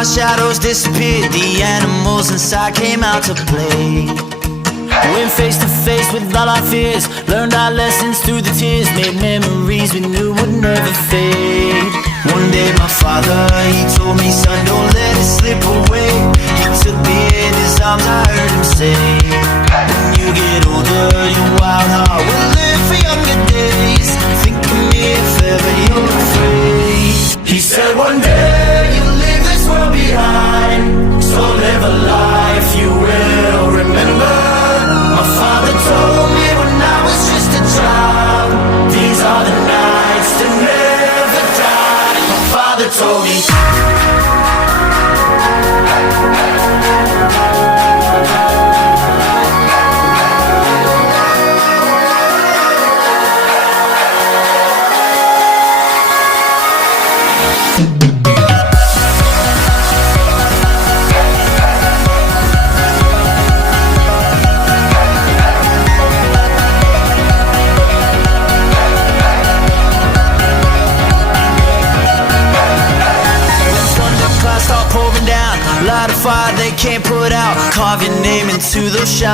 our shadows disappeared, the animals inside came out to play. Went face to face with all our fears, learned our lessons through the tears, made memories we knew would never fade. One day my father, he told me, son, don't let it slip away. He took me in his arms, I heard him say, when you get older, your wild heart will live for younger days. Think of me if ever you're afraid. He said one day you'll leave this world behind, so live a life you will remember. My father told me when I was just a child, these are the nights that never die. My father told me. Light a fire they can't put out, carve your name into those shadows.